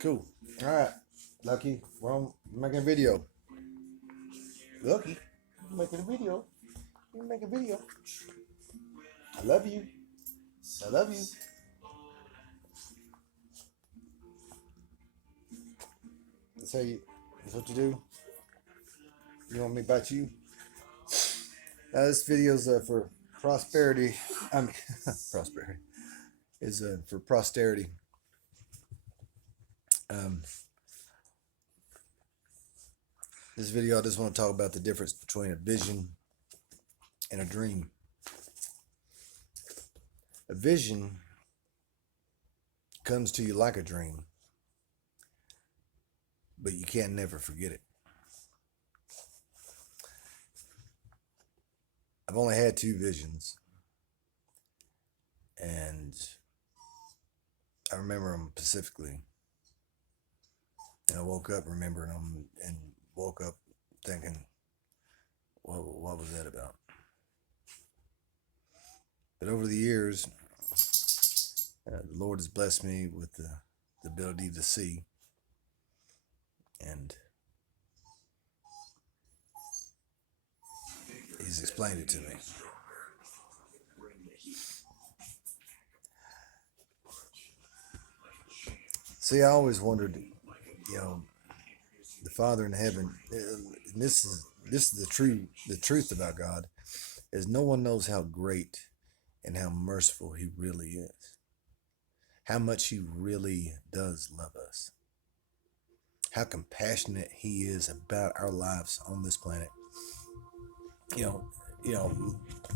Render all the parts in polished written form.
Cool. All right, Lucky. Well, I'm making a video. Lucky, I'm making a video. You make a video. I love you. I love you. That's how you. That's what you do. You want me about you? This video's for prosperity. I mean, prosperity is for posterity. Um, this video, I just want to talk about the difference between a vision and a dream. A vision comes to you like a dream, but you can never forget it. I've only had two visions, and I remember them specifically. And I woke up remembering them, and woke up thinking, what was that about? But over the years, the Lord has blessed me with the ability to see, and He's explained it to me. See, I always wondered, the Father in heaven. And this is the truth about God is no one knows how great and how merciful He really is, how much He really does love us, how compassionate He is about our lives on this planet. You know,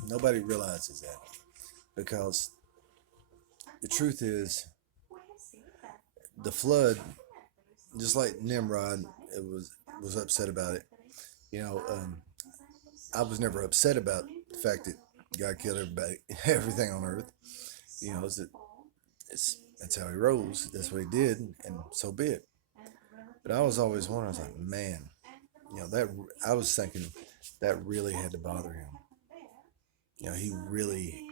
nobody realizes that because the truth is the flood, just like Nimrod, it was upset about it. You know, I was never upset about the fact that God killed everybody, everything on earth. It's that's how He rose. That's what He did, and so be it. But I was always wondering. I was like, man, that I was thinking that really had to bother Him. He really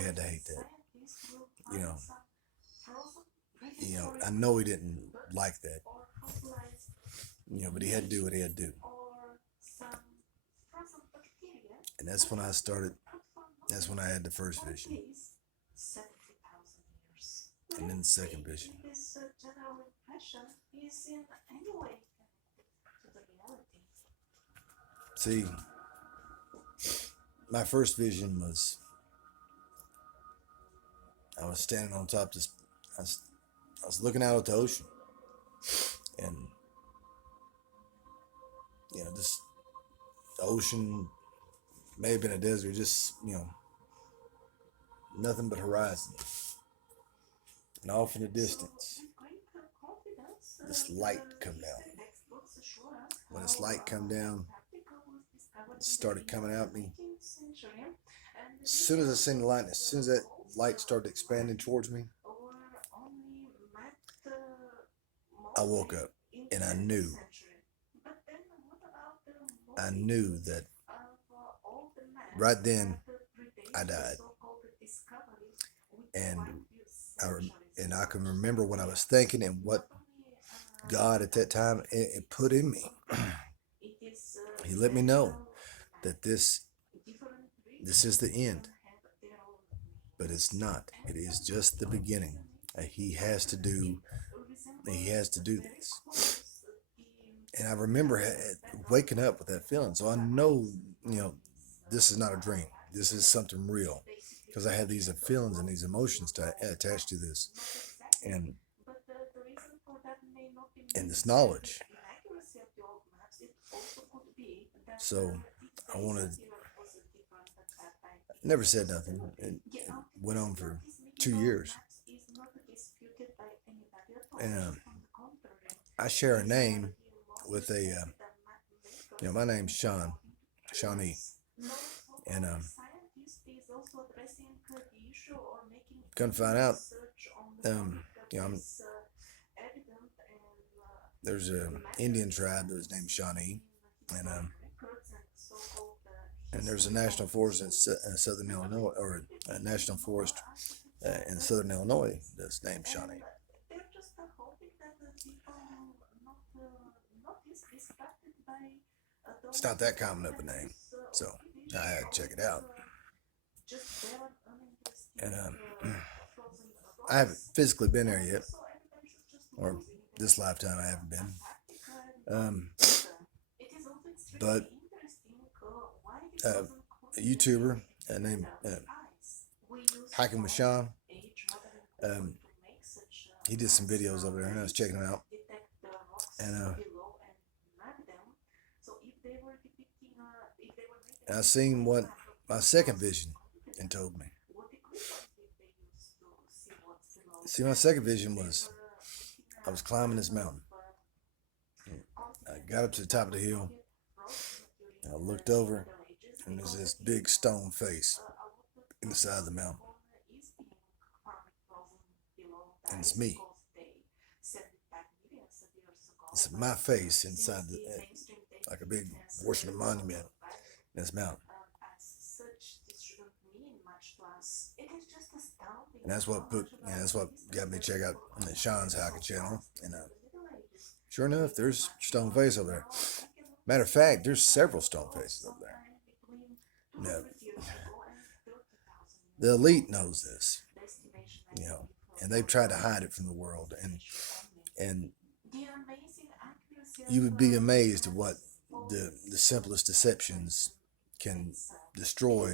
had to hate that. You know, I know He didn't like that. But He had to do what He had to do, and that's when I started. That's when I had the first vision, and then the second vision. See, my first vision was I was standing on top of this. I was looking out at the ocean, and this the ocean may have been a desert, just nothing but horizon. And off in the distance, this light come down. When this light come down, it started coming at me. As soon as I seen the light, as soon as that light started expanding towards me, I woke up and I knew that right then I died. And I can remember when I was thinking and what God at that time it put in me. He let me know that this is the end, but it's not. It is just the beginning. He has to do this. And I remember waking up with that feeling. So I know, this is not a dream. This is something real, because I had these feelings and these emotions attached to this, and this knowledge. So I never said nothing. It went on for 2 years, and I share a name with my name's Shawnee, and come to find out, I'm, there's an Indian tribe that was named Shawnee, and there's a national forest in southern Illinois, or a national forest in southern Illinois that's named Shawnee. It's not that common of a name, so I had to check it out. And I haven't physically been there yet, or this lifetime I haven't been. Um, but a YouTuber named Hiking with Sean, um, he did some videos over there, and I was checking them out. And I seen what my second vision and told me. See, my second vision was I was climbing this mountain. I got up to the top of the hill. And I looked over, and there's this big stone face in the side of the mountain, and it's me. It's my face inside like a big Washington monument in this mountain. And that's what got me to check out Sean's hiking channel. And sure enough, there's stone face over there. Matter of fact, there's several stone faces over there. Now, the elite knows this, and they've tried to hide it from the world. And you would be amazed at what the simplest deceptions can destroy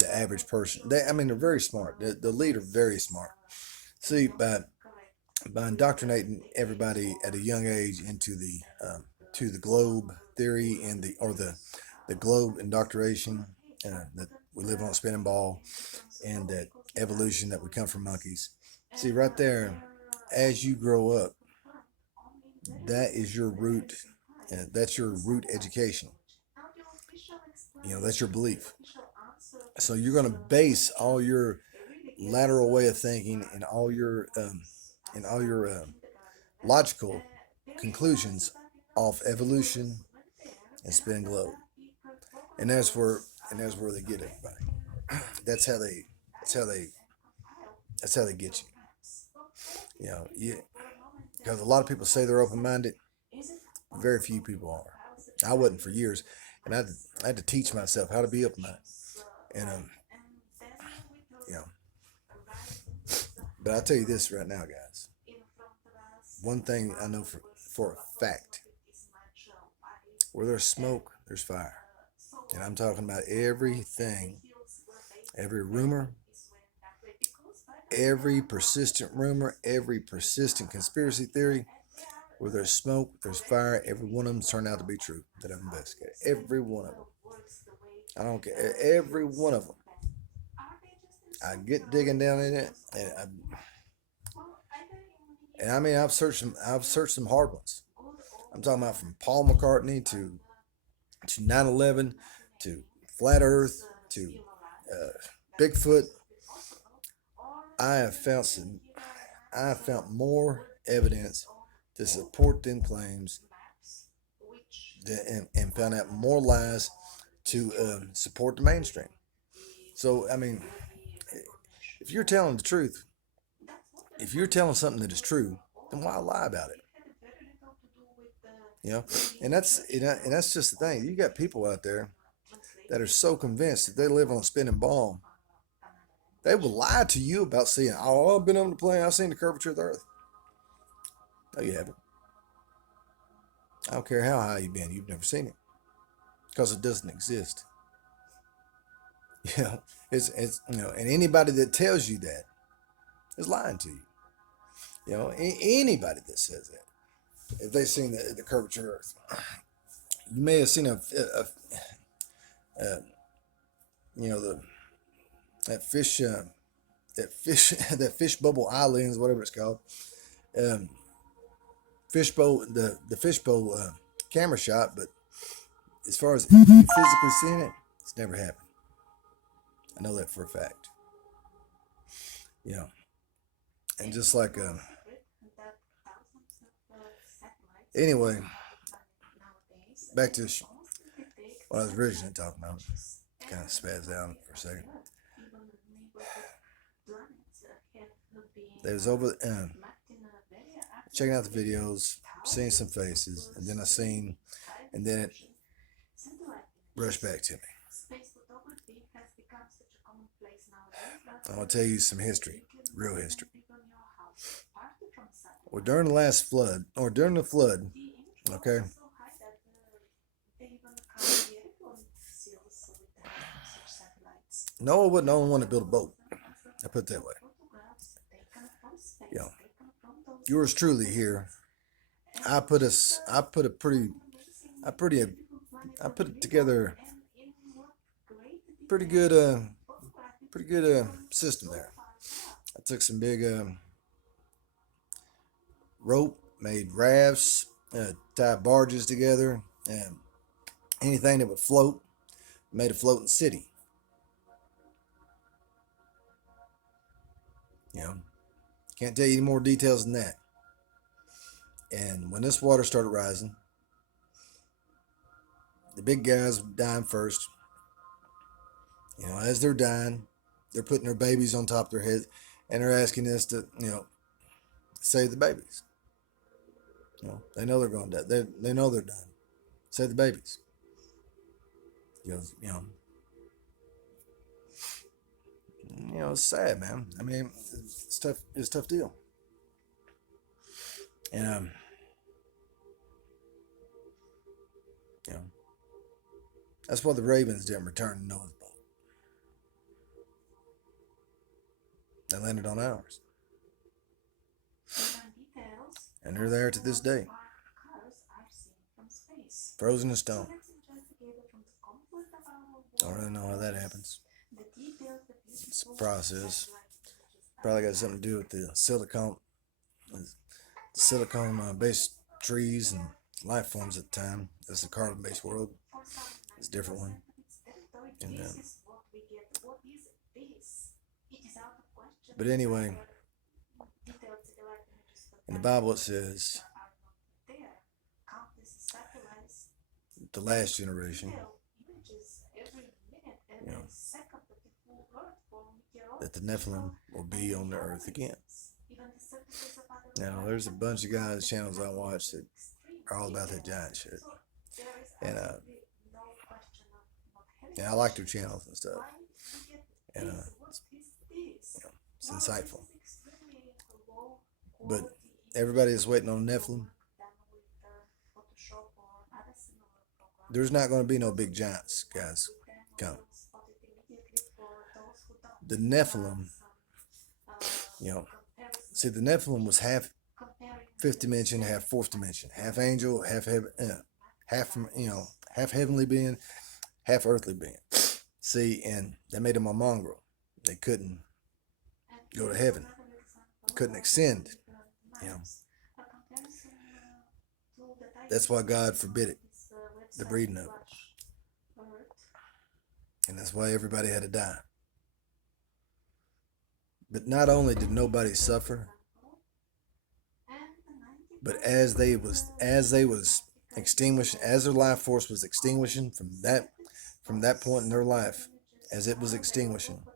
the average person. They're very smart. The elite are very smart. See, by indoctrinating everybody at a young age into the globe theory and the globe indoctrination, that we live on a spinning ball, and that evolution, that we come from monkeys. See, right there, as you grow up, that is your root. That's your root education. That's your belief. So you're going to base all your lateral way of thinking and all your logical conclusions off evolution and spin globe, and that's where they get everybody. That's how they get you. Because a lot of people say they're open minded. Very few people are. I wasn't for years, and I had to teach myself how to be open minded. And you know, but I'll tell you this right now, guys. One thing I know for a fact: where there's smoke, there's fire. And I'm talking about everything, every rumor, every persistent rumor, every persistent conspiracy theory. Where there's smoke, there's fire. Every one of them turned out to be true that I've investigated. Every one of them. I don't care. Every one of them. I get digging down in it, and I mean, I've searched some hard ones. I'm talking about from Paul McCartney to 9/11 to flat Earth to Bigfoot. I have found more evidence to support them claims, and found out more lies to support the mainstream. So I mean, if you're telling the truth, if you're telling something that is true, then why lie about it? You know, and that's just the thing. You got people out there that are so convinced that they live on a spinning ball, they will lie to you about seeing. Oh, I've been on the plane. I've seen the curvature of the Earth. No, you haven't. I don't care how high you've been. You've never seen it because it doesn't exist. It's and anybody that tells you that is lying to you. Anybody that says that, if they've seen the curvature of the Earth, you may have seen a the that fish that fish bubble islands, whatever it's called, um, fishbowl the fishbowl camera shot. But as far as you physically seeing it, it's never happened. I know that for a fact. You know, and just like anyway, back to what I was originally talking about. Kind of spazzed out for a second. They was over checking out the videos, seeing some faces, and then I seen and then it rushed back to me. I'm gonna tell you some history, real history. Well, during the last flood, or during the flood, okay, Noah wasn't the only one to build a boat. I put it that way. Yeah, yours truly here. I put us. I put a pretty. I pretty. I put it together. Pretty good. Pretty good system there. I took some big rope, made rafts, tied barges together, and anything that would float, made a floating city. You know, can't tell you any more details than that. And when this water started rising, the big guys dying first. You know, as they're dying, they're putting their babies on top of their heads, and they're asking us to, save the babies. They know they're going to die. They know they're dying. Save the babies. It's sad, man. I mean, it's tough. It's a tough deal. And that's why the Ravens didn't return to Noah's boat. They landed on ours, and they're there to this day, frozen in stone. I don't really know how that happens. It's a process. Probably got something to do with the silicone-based trees and life forms at the time. That's the carbon-based world. It's a different one. And but anyway, in the Bible it says the last generation, that the Nephilim will be on the earth again. Now, there's a bunch of guys' channels I watch that are all about that giant shit. And I like their channels and stuff. And it's insightful. But everybody is waiting on Nephilim. There's not going to be no big giants, guys. Come. The Nephilim, see, the Nephilim was half fifth dimension, half fourth dimension, half angel, half half heavenly being, half earthly being. See, and they made them a mongrel. They couldn't go to heaven, couldn't ascend. That's why God forbid it, the breeding of it, and that's why everybody had to die. But not only did nobody suffer, but as they was extinguishing, as their life force was extinguishing from that point in their life, as it was extinguishing,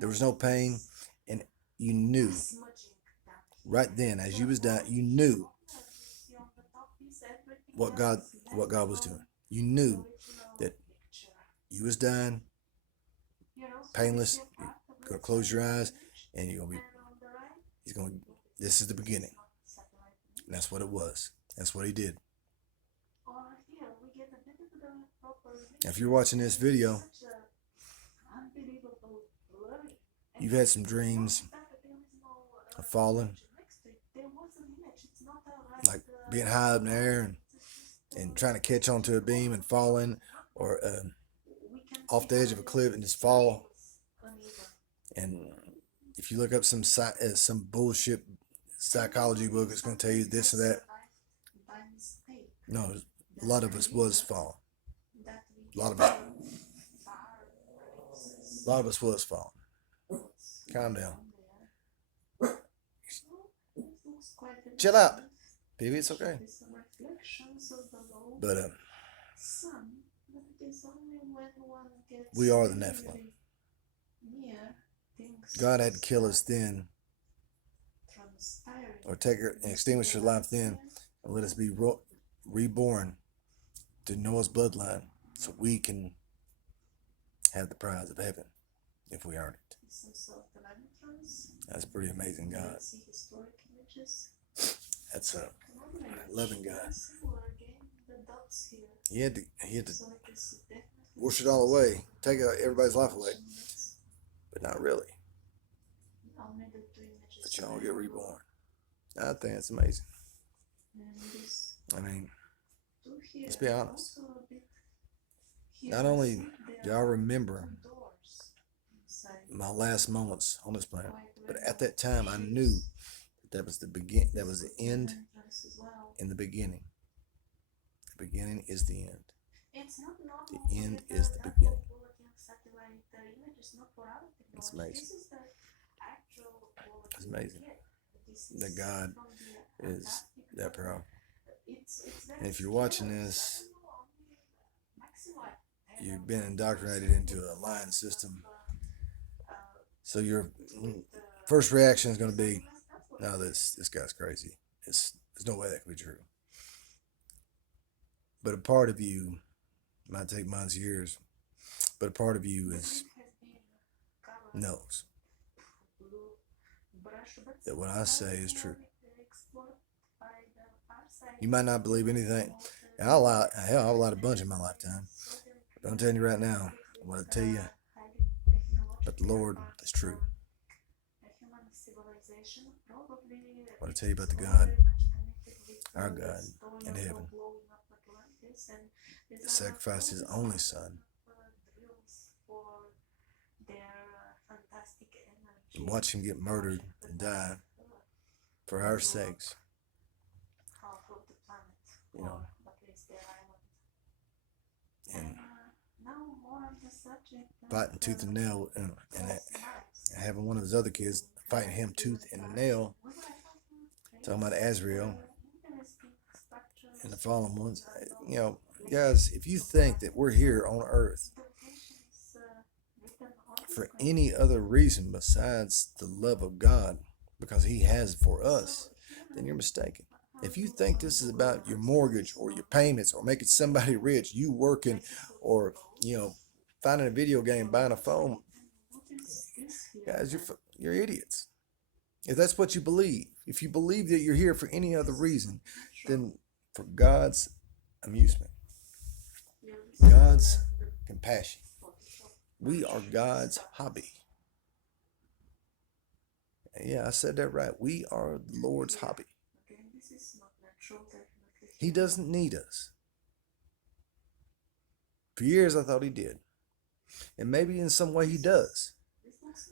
there was no pain, and you knew right then, as you was dying, you knew what God was doing. You knew that you was dying, painless. You're gonna close your eyes, and this is the beginning. And that's what it was. That's what he did. Now, if you're watching this video, you've had some dreams of falling, like being high up in the air and trying to catch onto a beam and falling, or off the edge of a cliff and just fall. And if you look up some bullshit psychology book, it's going to tell you this or that. No, a lot of us was falling. A lot of us was falling. Calm down. Chill out, baby. It's okay. But we are the Nephilim. God had to kill us then, or take her and extinguish her life then, and let us be reborn to Noah's bloodline so we can have the prize of heaven if we earn it. That's a pretty amazing God. That's a loving God. He had to wash it all away, take everybody's life away, but not really. But y'all get reborn. I think it's amazing. I mean, let's be honest. Not only do I remember my last moments on this planet, but at that time I knew that was the end in the beginning. The beginning is the end. The end is the beginning. It's amazing. It's amazing that God is that proud. And if you're watching this, you've been indoctrinated into a lying system. So your first reaction is going to be, no, this guy's crazy. There's no way that can be true. But a part of you, might take months, years, but a part of you knows that what I say is true. You might not believe anything. I'll lie a bunch in my lifetime. But I'm telling you right now, what I tell you about the Lord is true. What I tell you about the God, our God in heaven, that sacrificed his only son and watch him get murdered and die for our sakes. You know, and fighting tooth and nail, and having one of his other kids fighting him tooth and nail, talking about Azrael and the fallen ones. You know, guys, if you think that we're here on earth for any other reason besides the love of God, because he has for us, then you're mistaken. If you think this is about your mortgage or your payments or making somebody rich, you working, or, you know, finding a video game, buying a phone, guys, you're idiots. If that's what you believe, if you believe that you're here for any other reason than for God's amusement, God's compassion, we are God's hobby. Yeah, I said that right. We are the Lord's hobby. He doesn't need us. For years I thought he did. And maybe in some way he does.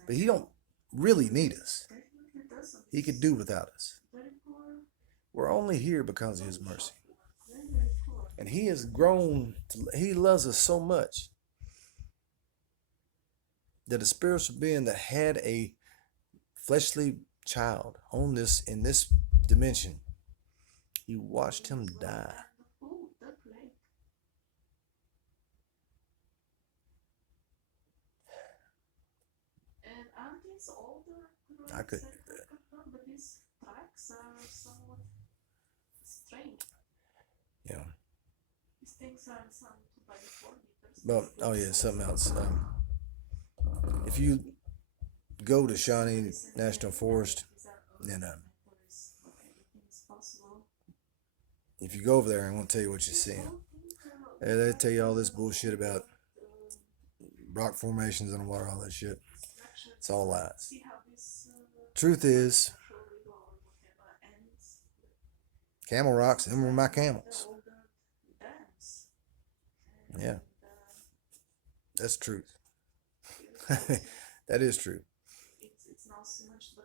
But he don't really need us. He could do without us. We're only here because of his mercy. And he has grown, he loves us so much that a spiritual being that had a fleshly child in this dimension, he watched him die. I couldn't do that. Yeah. But, oh yeah, something else. If you go to Shawnee National Forest, and if you go over there, I'm going to tell you what you're seeing. They tell you all this bullshit about rock formations in the water, all that shit. It's all lies. Truth is, camel rocks, them were my camels. Yeah. That's truth. That is true.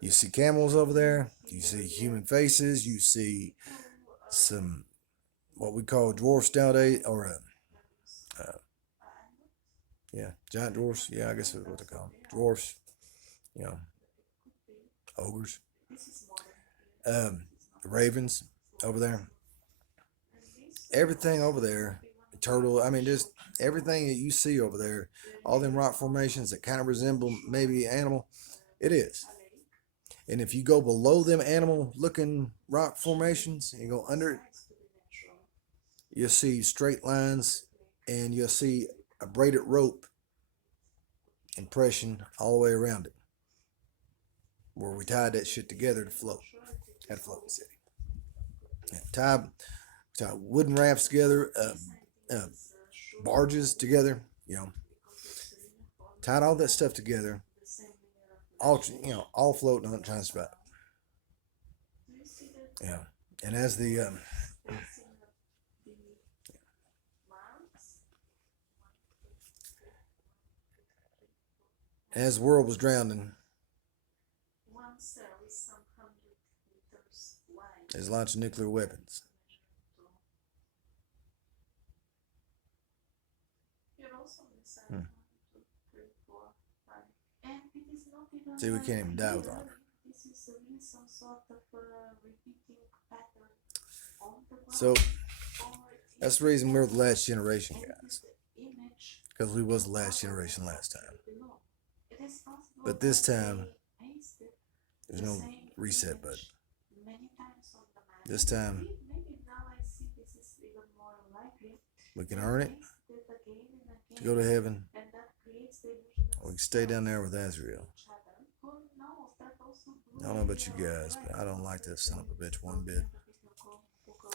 You see camels over there. You see human faces. You see some what we call dwarfs nowadays, or yeah, giant dwarfs. Yeah, I guess that's what they call them. Dwarfs. You know, ogres. Ravens over there. Everything over there. Turtle. I mean, just everything that you see over there. All them rock formations that kind of resemble maybe animal. It is. And if you go below them animal looking rock formations and you go under it, you'll see straight lines, and you'll see a braided rope impression all the way around it, where we tied that shit together to float. Had a floating city. Yeah, tied wooden rafts together, barges together. Tied all that stuff together, all floating on trying to survive. Yeah, and as the world was drowning, there's launching nuclear weapons. Hmm. See, we can't even die with honor. So that's the reason we're the last generation, guys. Because we was the last generation last time. But this time, there's no reset button. This time, we can earn it to go to heaven, or we can stay down there with Azrael. I don't know about you guys, but I don't like that son of a bitch one bit.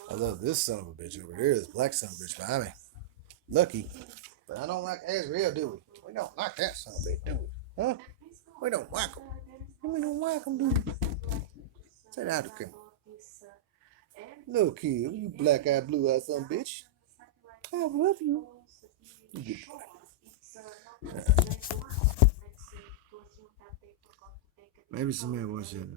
I love this son of a bitch over here, this black son of a bitch behind me. Lucky. But I don't like Azrael, do we? We don't like that son of a bitch, do we? Huh? We don't like him. We don't like him, do we? Say that to him. Look here, you black-eyed, blue-eyed son of a bitch. I love you. You good boy. Maybe somebody watch that.